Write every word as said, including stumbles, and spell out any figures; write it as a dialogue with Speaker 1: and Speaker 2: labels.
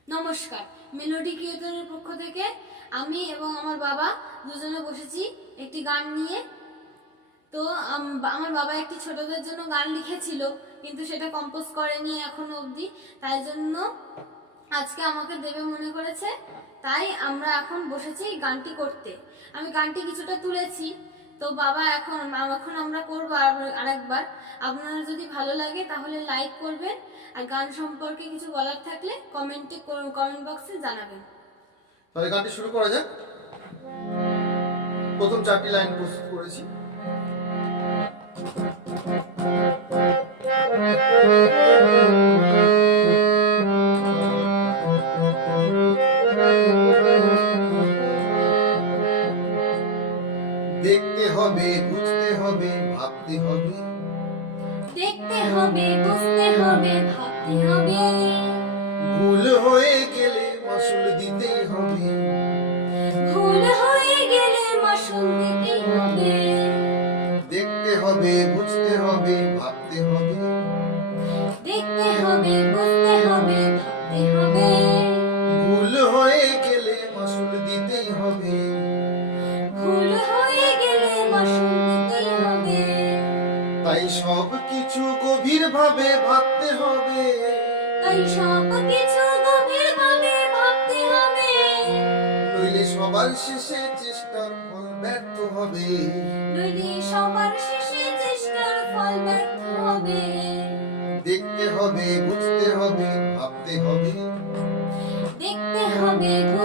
Speaker 1: নমস্কার, মেলোডি ক্রিয়েটরের পক্ষ থেকে আমি এবং আমার বাবা দুজনে বসেছি একটি গান নিয়ে। তো আমার বাবা একটি ছোটদের জন্য গান লিখেছিল, কিন্তু সেটা কম্পোজ করেনি এখনো অবধি। তাই জন্য আজকে আমাকে দেবে মনে করেছে, তাই আমরা এখন বসেছি গানটি করতে। আমি গানটি কিছুটা তুলেছি, তো বাবা এখন এখন আমরা করবো আরেকবার। আপনারা যদি ভালো লাগে তাহলে লাইক করবেন, আর গান সম্পর্কে কিছু বলার থাকলে কমেন্টে কমেন্ট বক্সে জানাবেন।
Speaker 2: তাহলে গানটি শুরু করা যাক। প্রথম চারটি লাইন প্রস্তুত করেছি। দেখতে হবে, বুঝতে হবে, ভাবতে হবে,
Speaker 1: দেখতে হবে, বুঝতে হবে, ভাবতে হবে,
Speaker 2: ভুল হয়ে গেলে মাসুল দিতেই হবে,
Speaker 1: ভুল হয়ে গেলে মাসুল দিতেই হবে।
Speaker 2: দেখতে হবে, বুঝতে হবে, ভাবতে হবে,
Speaker 1: দেখতে হবে, বুঝতে হবে, ভাবতে হবে,
Speaker 2: ভুল হয়ে গেলে মাসুল দিতেই হবে,
Speaker 1: ভুল হয়ে গেলে মাসুল দিতেই হবে।
Speaker 2: তাই সব কিছু গভীর ভাবে ভাবতে হবে,
Speaker 1: তাই সব কিছু গভীর ভাবে ভাবতে হবে,
Speaker 2: নইলে সবার শেষে চেষ্টার ফল ব্যর্থ হবে,
Speaker 1: নইলে সবার শেষে চেষ্টার ফল ব্যর্থ হবে।
Speaker 2: দেখতে হবে, বুঝতে হবে, ভাবতে হবে,
Speaker 1: দেখতে হবে,